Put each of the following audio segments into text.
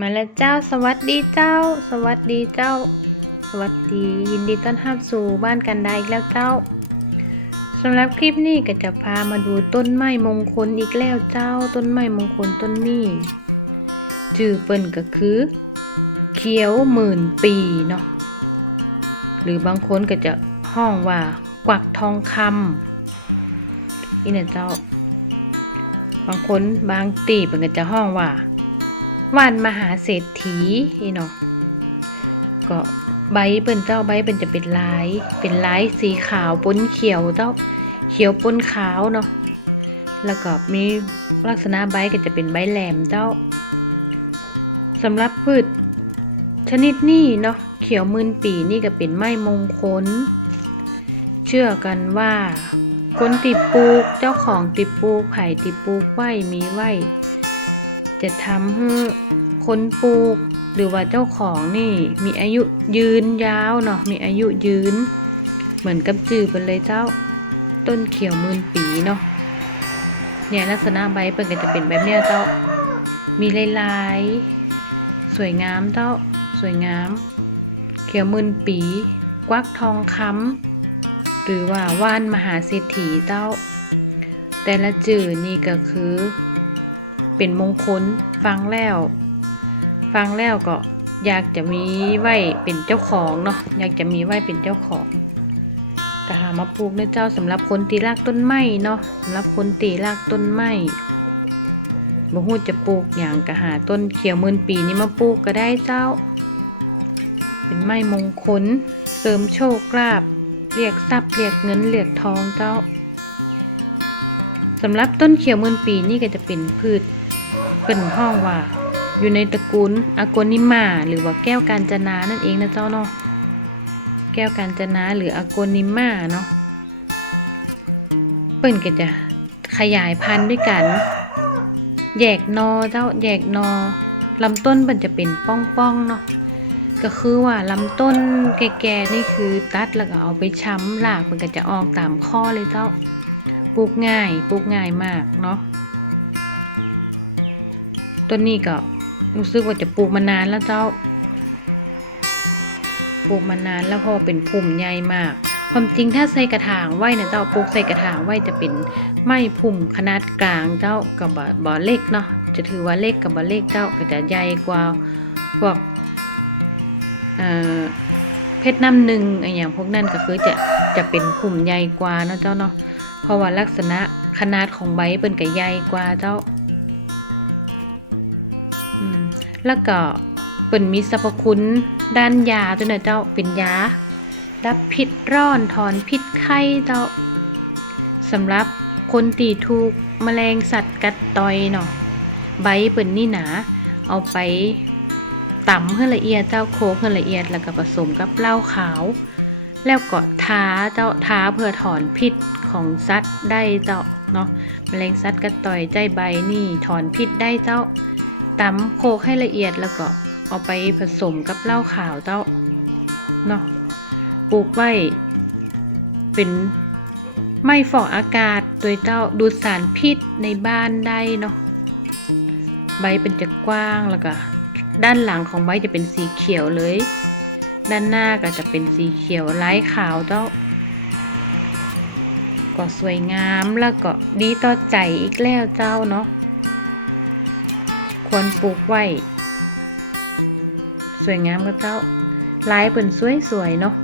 มาแล้วเจ้า สวัสดีเจ้า สวัสดีเจ้า สวัสดียินดีต้อนรับสู่บ้านกันได้อีกแล้วเจ้าสำหรับคลิปนี้ก็จะพามาดูต้นไม้มงคลอีกแล้วเจ้า ต้นไม้มงคลต้นนี้ชื่อเปิ้นก็คือ เขียวหมื่นปีเนาะหรือบางคนก็จะห้องว่ากวักทองคำอีเนี่ยเจ้า บางคนบางตีเปิ้นก็จะห้องว่า วันมหาเศรษฐีนี่เนาะก็ใบเปิ้นเจ้าใบเปิ้นจะเป็นลาย เป็นลายสีขาวปนเขียวเจ้าเขียวปนขาวเนาะแล้วก็มีลักษณะใบก็จะเป็นใบแหลมเจ้าสำหรับพืชชนิดนี้เนาะเขียวมื่นปีนี่ก็เป็นไม้มงคล เชื่อกันว่าคนติดปลูกเจ้าของติดปลูกไผ่ติดปลูกไว้มีไหว จะทำให้คนปลูก หรือว่าเจ้าของนี่มีอายุยืนยาวเนาะมีอายุยืน เหมือนกับจือไปเลยเจ้าต้นเขียวมื่นปีเนาะเนี่ยลักษณะใบเปิดก็จะเป็นแบบเนี้ยเจ้า มีลายๆ สวยงามเจ้า สวยงาม เขียวมื่นปี กวักทองคำหรือว่าว่านมหาเศรษฐีเจ้า แต่ละจื่อนี่ก็คือ เป็นมงคลฟังแล้ว ฟังแล้วก็อยากจะมีไว้เป็นเจ้าของเนาะอยากจะมีไว้เป็นเจ้าของก็หามาปลูกนะเจ้าสำหรับคนตีรากต้นไม้เนาะสำหรับคนตีรากต้นไม้บ่ฮู้จะปลูกอย่างก็หาต้นเขียวมื่นปีนี้มาปลูกก็ได้เจ้า เป็นไม้มงคลเสริมโชคลาภเรียกทรัพย์เรียกเงินเรียกทองเจ้าสำหรับต้นเขียวมื่นปีนี่ก็จะเป็นพืช เป็นห้องว่า อยู่ในตระกูลอากนิมา หรือว่าแก้วกาญจนานั่นเองนะเจ้าเนาะแก้วกาญจนาหรืออากนิมาเนาะเปิ้นก็จะขยายพันธุ์ด้วยกันแยกนอเจ้าแยกนอลำต้นมันจะเป็นป้องๆเนาะก็คือว่าลำต้นแก่ๆนี่คือตัดแล้วก็เอาไปช้ำรากมันก็จะออกตามข้อเลยเจ้าปลูกง่ายปลูกง่ายมากเนาะ ต้นนี้ก็รู้สึกว่าจะปลูกมานานแล้วเจ้า ปลูกมานานแล้วพอเป็นพุ่มใหญ่มาก ความจริงถ้าใส่กระถางไว้เนี่ยเจ้าปลูกใส่กระถางไว้จะเป็นไม้พุ่มขนาดกลางเจ้ากับบ่บ่เล็กเนาะจะถือว่าเล็กกับบ่เล็กเจ้าก็จะใหญ่กว่าพวกเอ่อเพชรน้ำหนึ่งอะไรอย่างพวกนั้นก็คือจะจะเป็นพุ่มใหญ่กว่าเนาะเจ้าเนาะเพราะว่าลักษณะขนาดของใบเปิ้นก็ใหญ่กว่าเจ้า แล้วก็เปิ่นมีสรรพคุณด้านยาด้วยนะเจ้าเป็นยาดับพิษร้อนถอนพิษไข้เจ้าสำหรับคนตีถูกแมลงสัตว์กัดต่อยเนาะใบเปิ่นนี่หนา เอาไปตำให้ละเอียดเจ้าโคกให้ละเอียดแล้วก็ผสมกับเหล้าขาว แล้วก็ทาเจ้าทาเพื่อถอนพิษของสัตว์ได้เจ้าเนาะแมลงสัตว์กัดต่อยใจใบนี่ถอนพิษได้เจ้า ตำโคกให้ละเอียดแล้วก็เอาไปผสมกับเหล้าขาวเจ้าเนาะปลูกไว้ เป็นไม่ฟอกอากาศโดยเจ้าดูดสารพิษในบ้านได้เนาะใบเป็นจะกว้างแล้วก็ด้านหลังของใบจะเป็นสีเขียวเลย ด้านหน้าก็จะเป็นสีเขียวไร้ขาวเจ้า ก็สวยงามแล้วก็ดีต่อใจอีกแล้วเจ้าเนาะ ควรปลูกไว้ สวยงามกับเจ้าลายเป็นสวยๆเนาะ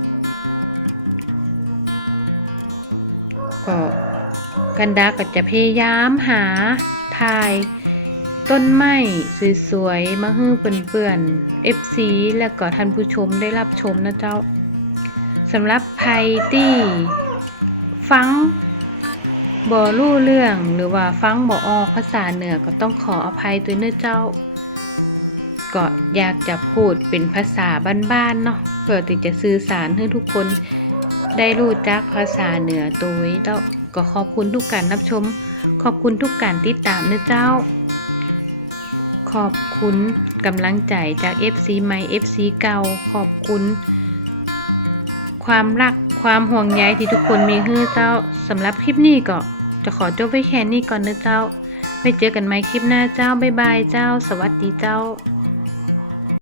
ก็กันดาก็จะพยายามหาถ่าย ต้นไม้สวยๆมาให้เปื่อนๆ FC แล้วก็ท่านผู้ชมได้รับชมนะเจ้าสำหรับใครที่ฟัง บ่รู้เรื่องหรือว่าฟังบ่ออกภาษาเหนือก็ต้องขออภัยด้วเนื้อเจ้า ก็อยากจะพูดเป็นภาษาบ้านๆเนาะเพื่อที่จะสื่อสารให้ทุกคนได้รู้จักภาษาเหนือตัวไว้เจ้าก็ขอบคุณทุกการรับชม ขอบคุณทุกการติดตามเนื้อเจ้า ขอบคุณกำลังใจจาก FC ใหม่ FC เก่าขอบคุณ ความรัก ความห่วงใยที่ทุกคนมีให้เจ้าสำหรับคลิปนี้ก็จะขอจบไว้แค่นี้ก่อนนะเจ้าไว้เจอกันใหม่คลิปหน้าเจ้าบ๊ายบายเจ้า สวัสดีเจ้า